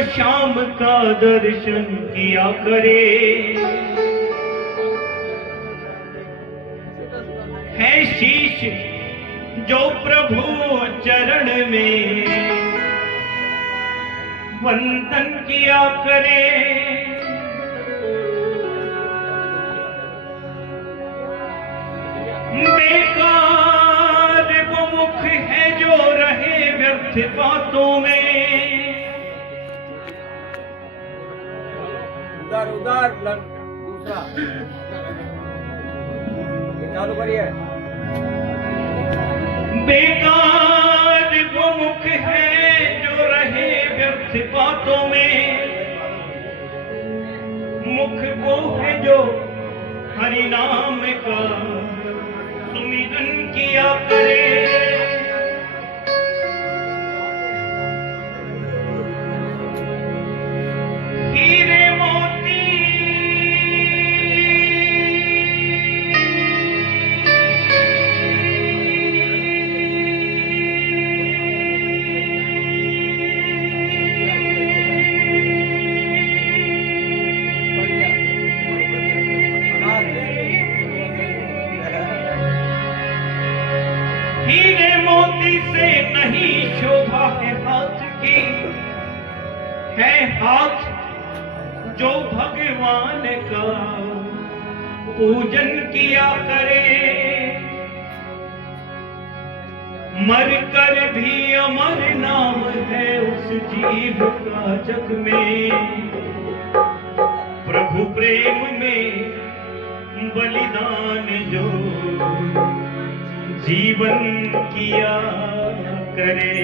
जो शाम का दर्शन किया करे, है शीश जो प्रभु चरण में वंदन किया करे। बेकार वो मुख है जो रहे व्यर्थ बातों में। उधर उधर दूसरा चालू करिए। बेकार वो मुख है जो रहे व्यर्थ बातों में, मुख वो है जो हरि नाम का सुमिरन किया करे। हीरे मोती हीरे मोती से नहीं शोभा है हाथ की, है हाथ जो भगवान का पूजन किया करे। मर कर भी अमर नाम है उस जीव का जग में, प्रभु प्रेम में बलिदान जो जीवन किया करे।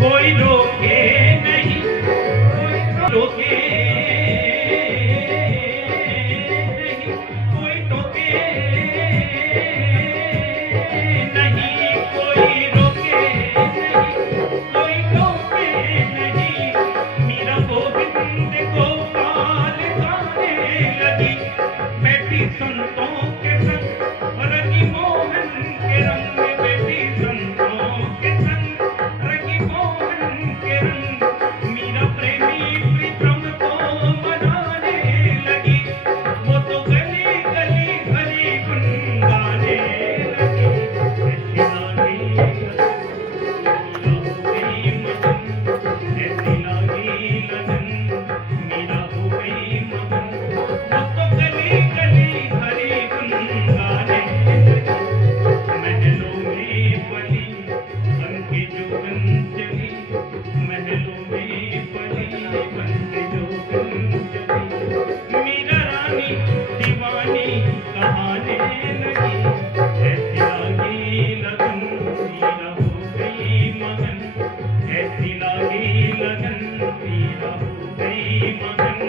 कोई रोके नहीं, कोई रोके नहीं, कोई टोके नहीं, कोई रोके नहीं, कोई टोके नहीं। मीरा गोविंद गोपाल गाने लगी, बैठी संतों के संग रंगी मोहन के रंग, बैठी संतों के संग रंगी मोहन के रंग। मीरा प्रेमी प्रीतम को मनाने लगी, वो तो गली गली हरि गुन गाने लगी। ऐसी लागी लगन मीरा हो गई मगन, वो तो गली गली हरि गुन गाने लगी। महलों में पली बन के जोगन चली, महलों में पली बन के जोगन चली। मीरा रानी दीवानी कहाने लगी, ऐसी लागी लगन मीरा हो गई मगन, ऐसी लागी लगन मीरा हो गई मगन।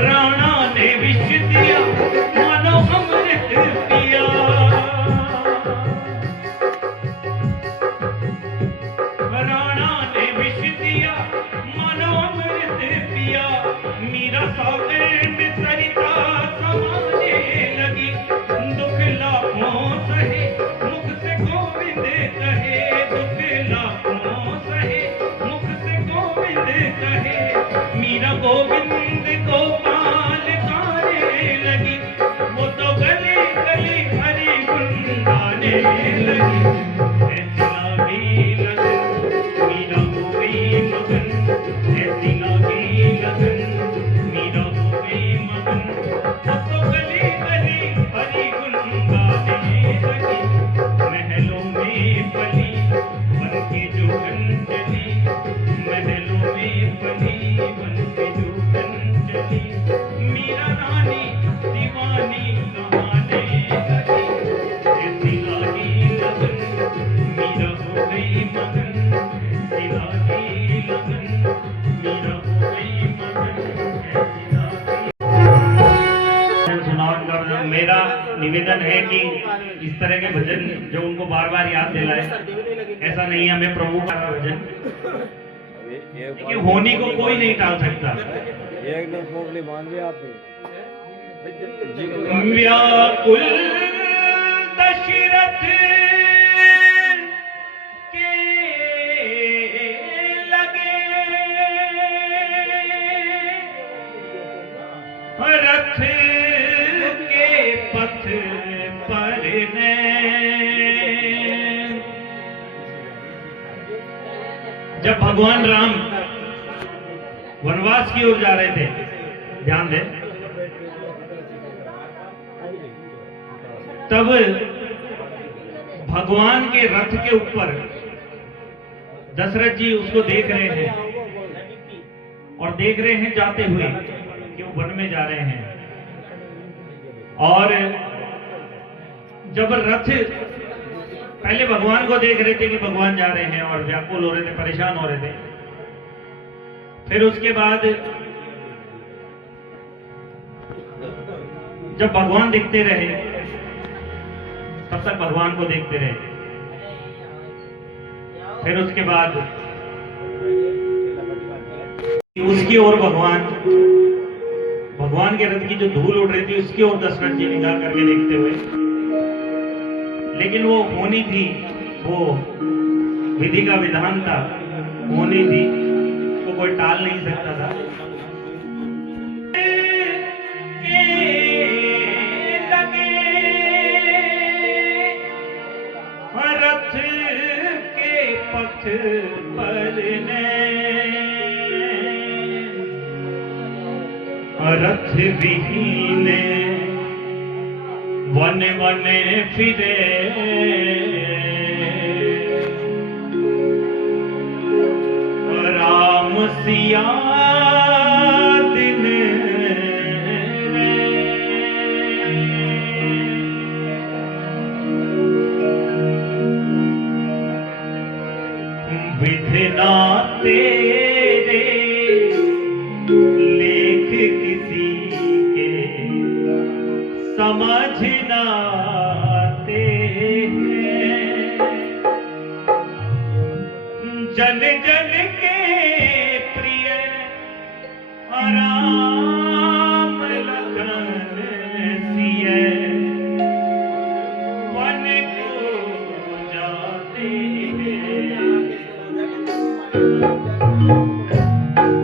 राणा ने विष दिया मानो अमृत पिया, राणा ने विष दिया मानो अमृत पिया। मीरा सागर में सरिता समाने लगी, दुख लाखों सहे मुख से गोविंद कहे, दुख लाखों सहे मुख से गोविंद कहे। मीरा गोविंद गोपाल गाने लगी, वो तो गली गली हरि गुन गाने लगी। ऐसी लागी लगन मीरा हो गई मगन, ऐसी लागी लगन मीरा हो गई मगन, वो तो गली गली हरि गुन गाने लगी। महलों में पली बन के जोगन चली, महलों में पली बन के जोगन चली। मीरा रानी दीवानी कहाने लगी, ऐसी लागी लगन मीरा हो गई मगन, ऐसी लागी लगन मीरा हो गई मगन, ऐसी लागी। सुनाओ। मेरा निवेदन है कि इस तरह के भजन जो उनको बार बार याद दिलाए, ऐसा नहीं है हमें प्रभु का भजन, कि होनी को कोई नहीं टाल सकता। एकदम फोगली मान लिया आपने। व्याकुल दशरथ के लगे रथ के पथ पर जब भगवान राम वनवास की ओर जा रहे थे, ध्यान दें, तब भगवान के रथ के ऊपर दशरथ जी उसको देख रहे हैं और देख रहे हैं जाते हुए कि वो वन में जा रहे हैं। और जब रथ पहले भगवान को देख रहे थे कि भगवान जा रहे हैं और व्याकुल हो रहे थे, परेशान हो रहे थे। फिर उसके बाद जब भगवान दिखते रहे तब तक भगवान को देखते रहे। फिर उसके बाद उसकी ओर भगवान के रथ की जो धूल उड़ रही थी उसकी ओर दशरथ जी निगाह करके देखते हुए, लेकिन वो होनी थी, वो विधि का विधान था, होनी थी, को कोई टाल नहीं सकता था। पर रथ विहीन वन वन फिरे राम सिया दिन विधना तेरे लेख किसी के समझ ना आते हैं। जन जन के प्रिय राम लगन सिए वन को जाते हैं।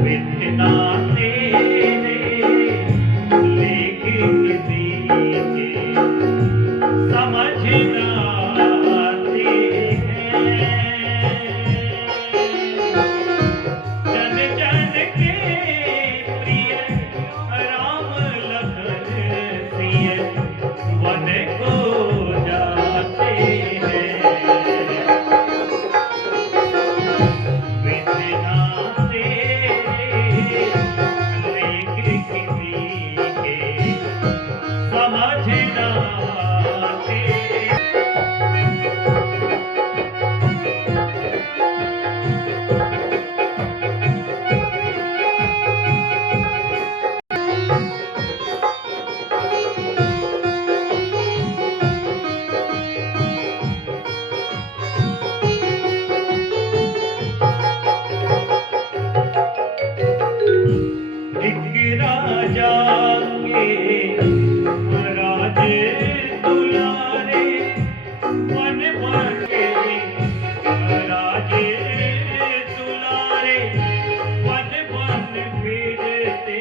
विधना तेरे लेख किसी के समझ ना आते हैं। जन जन के प्रिय राम लगन सिए वन को जाते हैं। विधना तेरे लेख किसी के समझ ना आते। एक राजा के राजे दुलारे वन वन के राजे दुलारे वन वन फिरते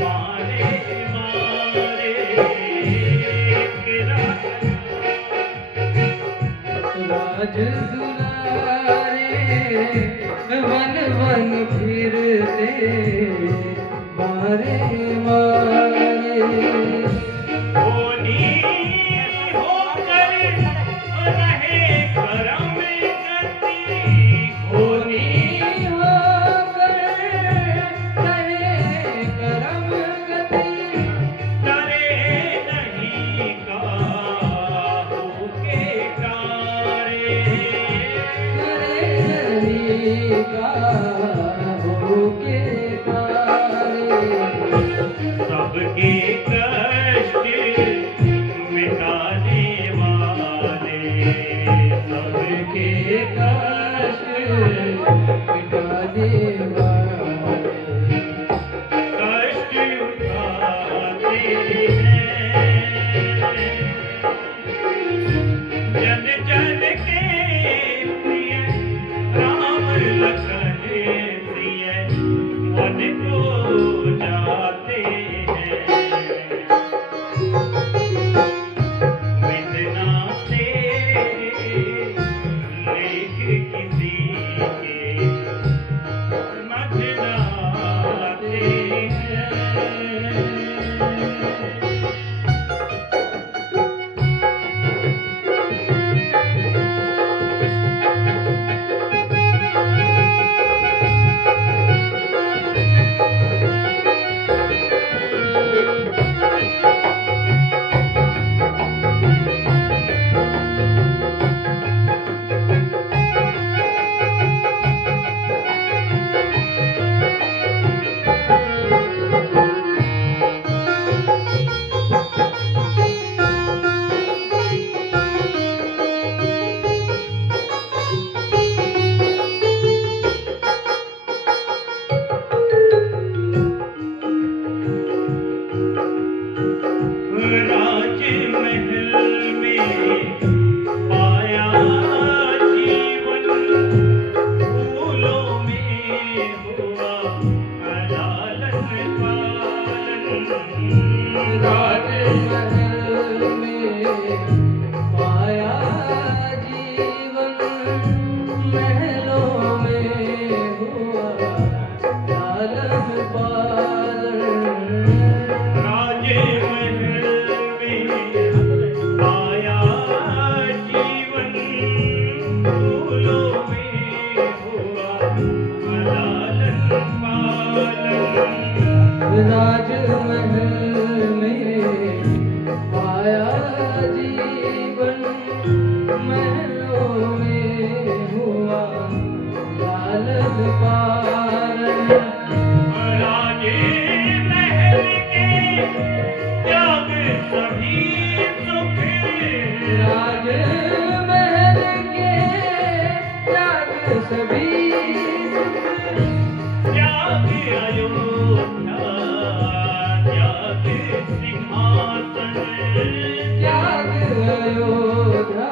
मारे मारे। एक राज दुलारे वन वन फिरते मारे मारे। होनी होकर रहे करम गति होनी होकर रहे करम गति करे नहीं काहू के कारे। करे नहीं काहू के कारे। सबके कष्ट मिटाने वाले सबके सबके कष्ट मिटाने वाले कष्ट उठाते हैं। जन जन के प्रिय राम लगन सिए वन को जाते हैं। विधना तेरे लेख किसी के समझ ना आते हैं। राजे महल के त्याग सभी सुख, राज महल के त्याग सभी सुख, त्याग अयोध्या त्याग सिंहासन, त्याग अयोध्या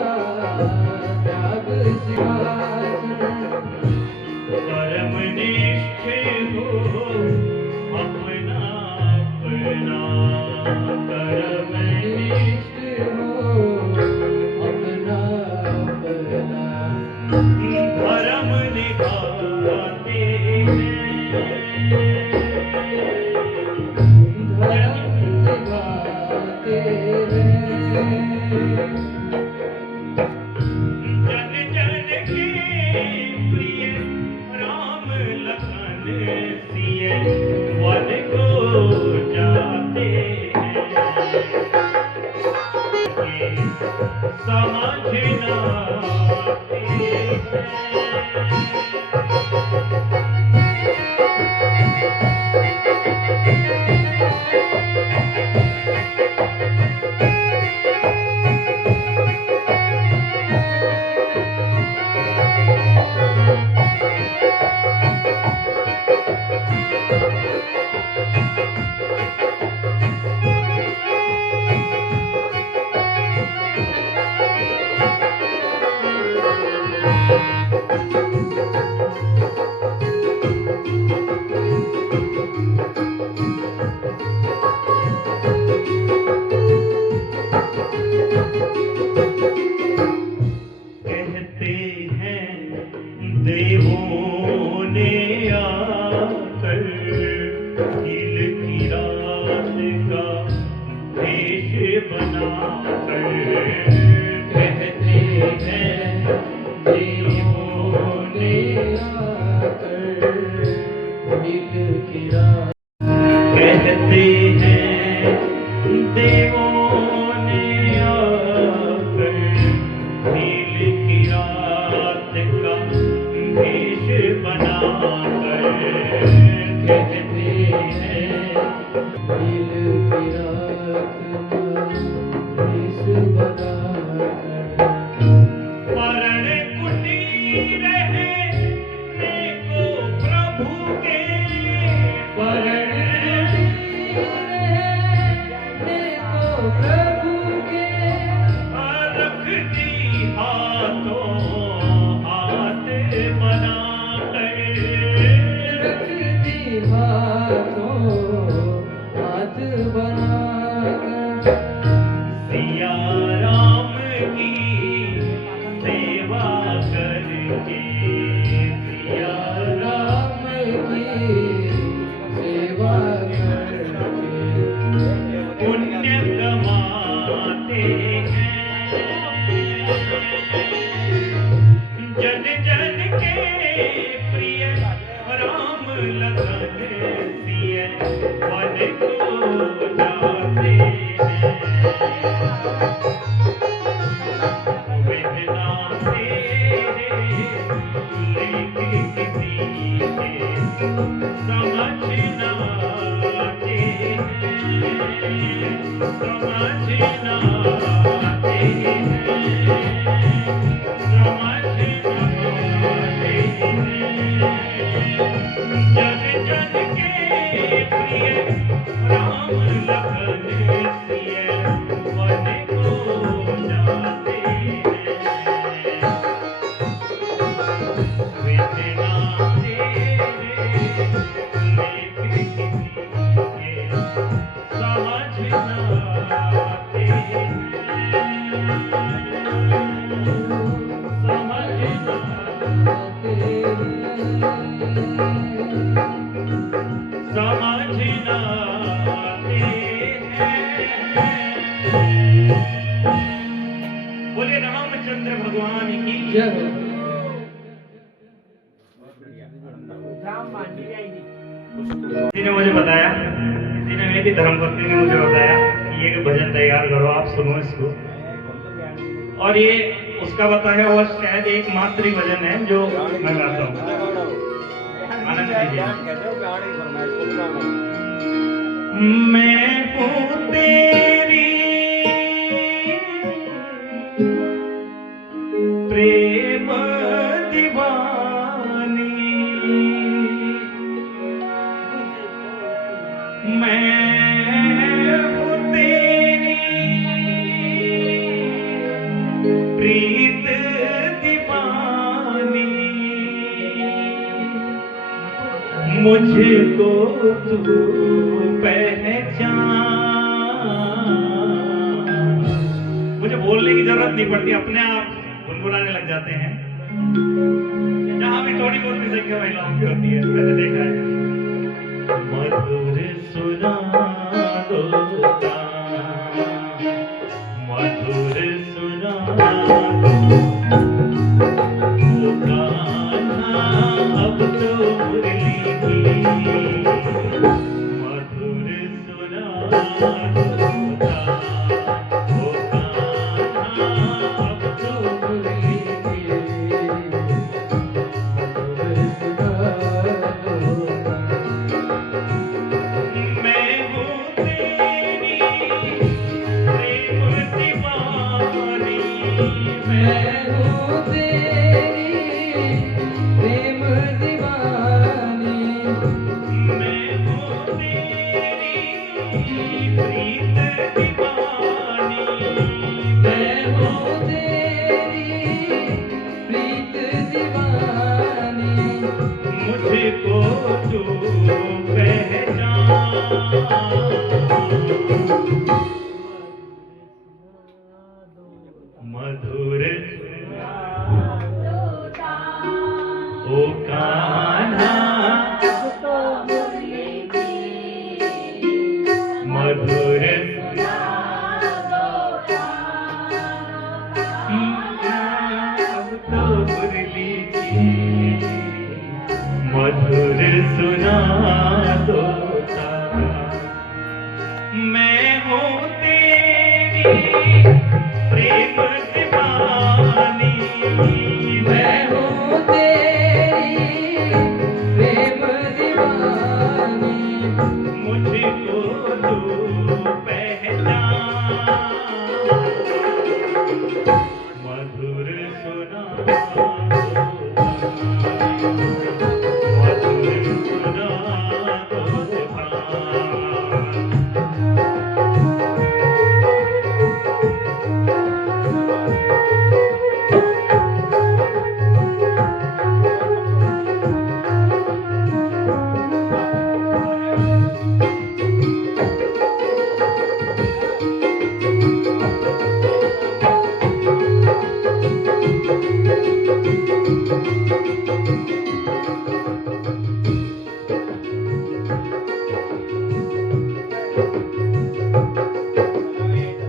त्याग सिंहासन, परमनिष्ठ हो अपना अपना, परमनिष्ठ हो अपना अपना, धर्म निभाते धर्म निभाते हैं। जन जन के प्रिय राम लखन सिय वन को जाते हैं, समझना कहते हैं देवों ने आकर हिल की रात का देश बनाकर, कहते हैं देवों ने आकर हिल की रात, कहते हैं देवों ने आकर नील की रात का भेष बनाकर, कहते हैं हिल की रात का भेष बनाकर, परण कुटीर रहने को प्रभु के, परण रहने को प्रभु के, रख दी हाथों हाथ बनाकर, रख दी हाथों हाथ बनाकर, सिया राम की सेवा करके, सिया राम की सेवा करके, पुण्य कमाते हैं, जन जन के प्रिय राम लखन सिय वन को जाते हैं, वेदना से लेख किसी के समझना आते हैं, समझना आते हैं, समझना आते हैं, जन जन के प्रिय राम लखन सिय वन को जाते हैं, वेदना से लेख किसी के समझना आते हैं, समझना आते समझना आते हैं। बोले रामचंद्र भगवान की जय हो। किसी ने मुझे बताया, किसी ने मेरी धर्मपत्नी ने मुझे बताया कि ये भजन तैयार करो, आप सुनो इसको। और ये उसका बताया हुआ शायद एकमात्र ही भजन है जो मैं गाता हूँ। आनंद लीजिए। गाड़ी फरमाइश को बुलाना। मैं हूँ तेरी प्रेम दीवानी, मैं हूँ तेरी प्रीत दीवानी, मुझको तू पहचान। मुझे बोलने की जरूरत नहीं पड़ती, अपने आप गुनगुनाने लग जाते हैं। जहां भी थोड़ी बहुत भी संख्या महिलाओं की होती है, मैंने देखा है। मधुर सुना दोस्ता, मधुर सुना वो गाना अब तो मुरली की। मधुर सुना दोस्ता, वो गाना अब तो मुरली की। मैं हूँ तेरी प्रेम दीवानी, मैं हूँ तेरी प्रेम दीवानी, मैं हूँ तेरी प्रीत दीवानी, मैं हूँ तेरी प्रीत दीवानी, मुझको तू पहचान। मधुर ओ कान्हा मधुर अब तो मुरली की। मधुर सुना दोता, मैं हूँ तेरी प्रेम दीवानी, मैं हूँ तेरी प्रेम दीवानी, मुझको तू पहचान। मधुर सुना मधुर सुना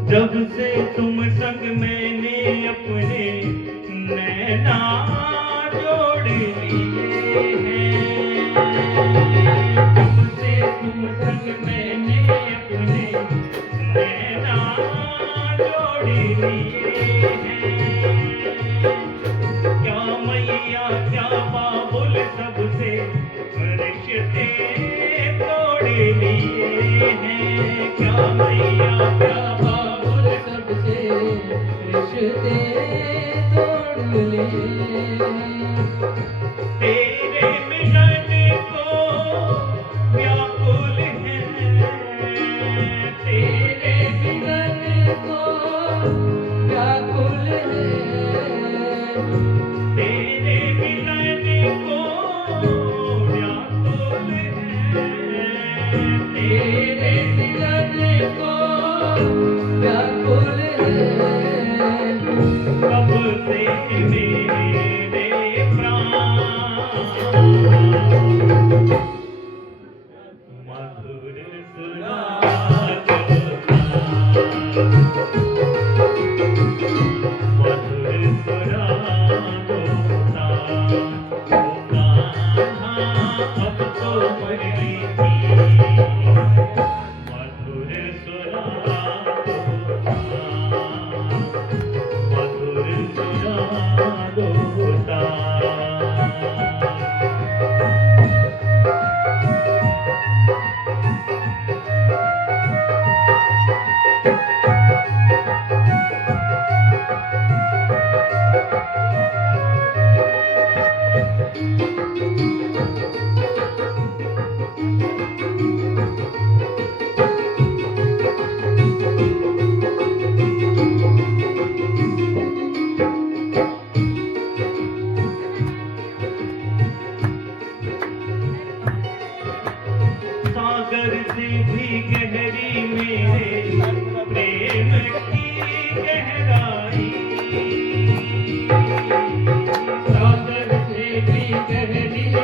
जब से तुम संग मैंने अपने नैना जोड़ लिए हैं, जब से तुम संग मैंने अपने नैना जोड़ लिए हैं। क्या मैया क्या बाबुल सबसे रिश्ते तोड़ लिए हैं। क्या मैया क्या बाबुल सबसे रिश्ते तोड़ ले। तेरे मिलन को व्याकुल है, तेरे मिलन को व्याकुल है, तेरे मिलन को व्याकुल है।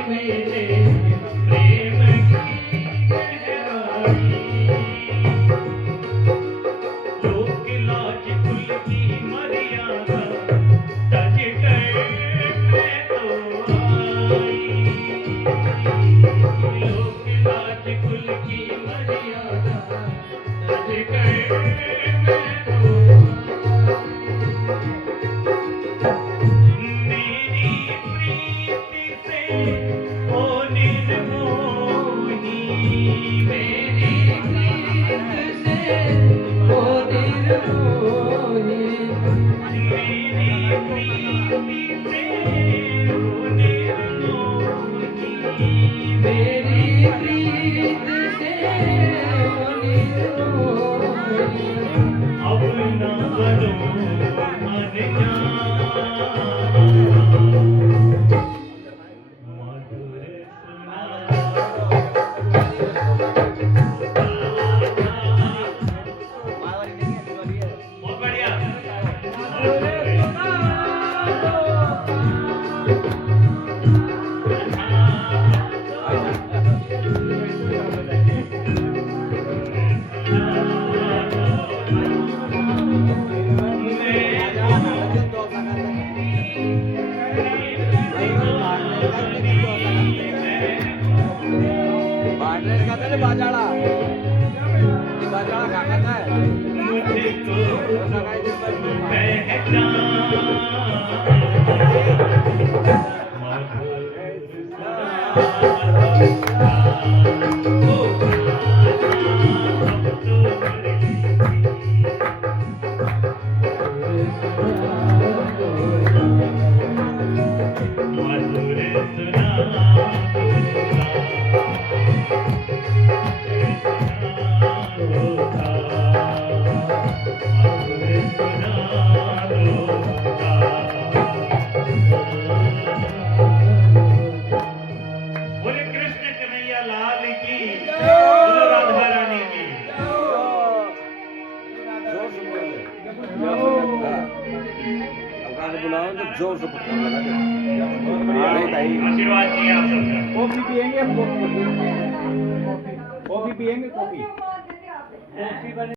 मेरे प्रेम की गहराई लोक लाज कुल की मर्यादा तज कर मैं तो आई। लोक लाज कुल की मर्यादा तज कर मैं तो मेरी प्रीति से ओ निर्मोही मेरी प्रीत से ओ निर्मोही मेरी प्रीति से ओ निर्मोही मेरी प्रीत से ओ निर्मोही अब न करो मन जान मधुर सुना बहुत बढ़िया बाजाड़ा खाना है मुझको बोले कृष्ण कन्हैया लाल की, बोलो राधा रानी की। बुलाओ तो जोर से आशीर्वाद चाहिए आप सबका। कॉफी पियेंगे कॉफी पियेंगे कॉफी